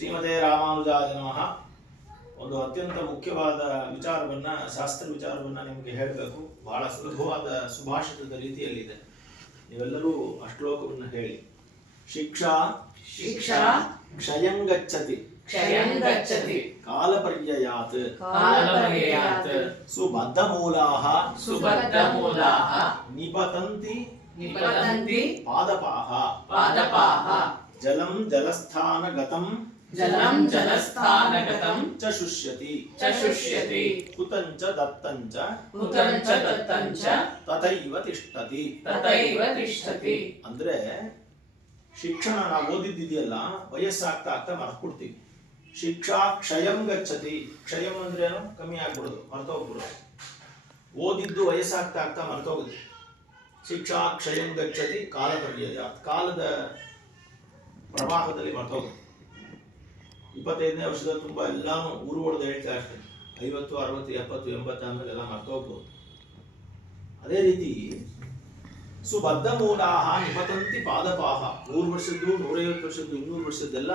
ಶ್ರೀಮತೆ ರಾಮಾನುಜಾಯ ನಮಃ. ಒಂದು ಅತ್ಯಂತ ಮುಖ್ಯವಾದ ವಿಚಾರವನ್ನ, ಶಾಸ್ತ್ರ ವಿಚಾರವನ್ನ ನಿಮಗೆ ಹೇಳಬೇಕು. ಬಹಳ ಸುಲಭವಾದ ಸುಭಾಷಿತದ ರೀತಿಯಲ್ಲಿದೆ. ನೀವೆಲ್ಲರೂ ಆ ಶ್ಲೋಕವನ್ನು ಹೇಳಿ. ಶಿಕ್ಷಾ ಶಿಕ್ಷಾ ಕ್ಷಯಂಗಚ್ಚತಿ ಕ್ಷಯಂಗಚ್ಚತಿ ಕಾಲಪರ್ಯಯಾತ್ ಕಾಲಪರ್ಯಯಾತ್ ಸುಬದ್ಧಮೂಲಾಃ ಸುಬದ್ಧಮೂಲಾಃ ನಿಪತಂತಿ ನಿಪತಂತಿ ಪಾದಪಾಃ ಪಾದಪಾಃ ಜಲಂ ಜಲಸ್ಥಾನಗತಂ ಜಲಂ ಜಲಸ್ಥಾನಗತಂ ಚ ಶುಷ್ಯತಿ ಶುಷ್ಯತಿ ಹುತಂಚ ದತ್ತಂಚ ಹುತಂಚ ದತ್ತಂಚ ತಥೈವ ತಿಷ್ಠತಿ. ತಥೈವ ತಿಷ್ಠತಿ. ಅಂದ್ರೆ ಶಿಕ್ಷಣ ನಾವು ಓದಿದ್ದಿದೆಯಲ್ಲ, ವಯಸ್ಸಾಗ್ತಾ ಆಗ್ತಾ ಮರ್ತ್ಬಿಡ್ತೀವಿ. ಶಿಕ್ಷಾ ಕ್ಷಯಂ ಗಚ್ಚತಿ. ಕ್ಷಯಂ ಅಂದ್ರೆ ಏನು? ಕಮ್ಮಿ ಆಗ್ಬಿಡೋದು, ಮರ್ತೋಗ್ಬಿಡೋದು. ಓದಿದ್ದು ವಯಸ್ಸಾಗ್ತಾ ಆಗ್ತಾ ಮರ್ತೋಗುತ್ತೆ. ಶಿಕ್ಷಾ ಕ್ಷಯಂ ಗಚ್ಚತಿ ಕಾಲಪರ್ಯಯಾತ್. ಕಾಲದ ಪ್ರವಾಹದಲ್ಲಿ ಮರ್ತೋಗುತ್ತೆ. 25ನೇ ವರ್ಷದ ತುಂಬಾ ಎಲ್ಲಾನು ಊರು ಹೊಡೆದು ಹೇಳ್ತಾ ಇರ್ತೀನಿ. 50, 60, 70, 80 ಆದ್ಮೇಲೆ ಎಲ್ಲ ಮರ್ತೋಗ್ಬೋದು. ಅದೇ ರೀತಿ ಸುಬದ್ಧ ಮೂಲಾಹ ನಿಪತಂತಿ ಪಾದಪಾಹ. 100 ವರ್ಷದ್ದು, 150 ವರ್ಷದ್ದು, 200 ವರ್ಷದ್ದೆಲ್ಲ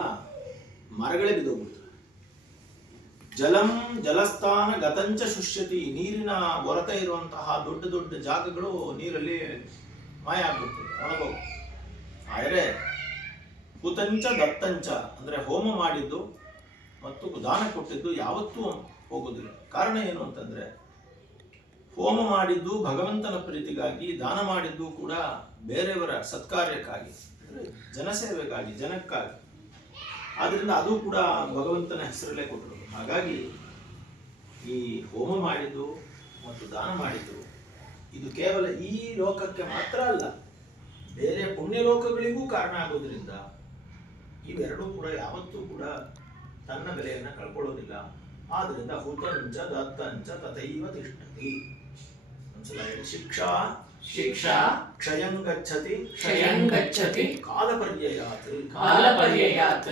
ಮರಗಳೇ ಬಿದ್ದೋಗ್ಬಿಡ್ತವೆ. ಜಲಂ ಜಲಸ್ಥಾನ ಗತಂಚ ಶುಷ್ಯತಿ. ನೀರಿನ ಹೊರತ ಇರುವಂತಹ ದೊಡ್ಡ ದೊಡ್ಡ ಜಾಗಗಳು ನೀರಲ್ಲಿ ಮಾಯ ಆಗ್ಬಿಡ್ತವೆ, ಒಣಗೋವು. ಆದರೆ ಹುತಂಚ ದತ್ತಂಚ ಅಂದ್ರೆ ಹೋಮ ಮಾಡಿದ್ದು ಮತ್ತು ದಾನ ಕೊಟ್ಟಿದ್ದು ಯಾವತ್ತೂ ಹೋಗೋದಿಲ್ಲ. ಕಾರಣ ಏನು ಅಂತಂದ್ರೆ, ಹೋಮ ಮಾಡಿದ್ದು ಭಗವಂತನ ಪ್ರೀತಿಗಾಗಿ, ದಾನ ಮಾಡಿದ್ದು ಕೂಡ ಬೇರೆಯವರ ಸತ್ಕಾರ್ಯಕ್ಕಾಗಿ, ಜನಸೇವೆಗಾಗಿ, ಜನಕ್ಕಾಗಿ. ಆದ್ರಿಂದ ಅದು ಕೂಡ ಭಗವಂತನ ಹೆಸರಲ್ಲೇ ಕೊಟ್ಟಿರೋದು. ಹಾಗಾಗಿ ಈ ಹೋಮ ಮಾಡಿದ್ದು ಮತ್ತು ದಾನ ಮಾಡಿದ್ದು ಇದು ಕೇವಲ ಈ ಲೋಕಕ್ಕೆ ಮಾತ್ರ ಅಲ್ಲ, ಬೇರೆ ಪುಣ್ಯ ಲೋಕಗಳಿಗೂ ಕಾರಣ ಆಗೋದ್ರಿಂದ ಇವೆರಡೂ ಕೂಡ ಯಾವತ್ತೂ ಕೂಡ ತನ್ನ ಬೆಲೆಯನ್ನ ಕಳ್ಕೊಳ್ಳೋದಿಲ್ಲ. ಆದ್ರಿಂದ ಹುತಂಚ ದತ್ತಂಚ ತಥೈವ ತಿಷ್ಠತಿ. ಒಂದ್ಸಲ ಹೇಳಿ. ಶಿಕ್ಷಾ ಶಿಕ್ಷಾ ಕ್ಷಯಂಗಚ್ಚತಿ ಕ್ಷಯಂಗಚ್ಚತಿ ಕಾಲಪರ್ಯಯಾತ್ ಕಾಲಪರ್ಯಯಾತ್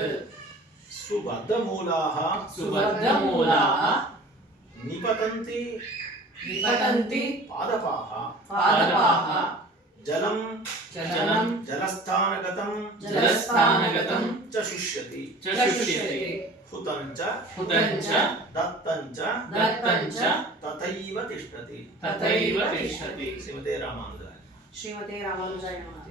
ಸುಬದ್ಧಮೂಲಾಃ ಸುಬದ್ಧಮೂಲಾಃ ನಿಪತಂತಿ ನಿಪತಂತಿ ಪಾದಪಾಃ ಪಾದಪಾಃ ಜಲಂ ಜಲಂ ಜಲಸ್ಥಾನಗತಂ ಜಲಸ್ಥಾನಗತಂ ಚ ಶುಷ್ಯತಿ ಶುಷ್ಯತಿ ಹುತಂಚ ಹುತಂಚ ದತ್ತಂಚ ದತ್ತಂಚ ತಥೈವ ತಿಷ್ಠತಿ. ತಥೈವ ತಿಷ್ಠತಿ. ಶ್ರೀಮತೆ ರಾಮಾನುಜಾಯ. ಶ್ರೀಮತೆ ರಾಮಾನುಜಾಯ ನಮಃ.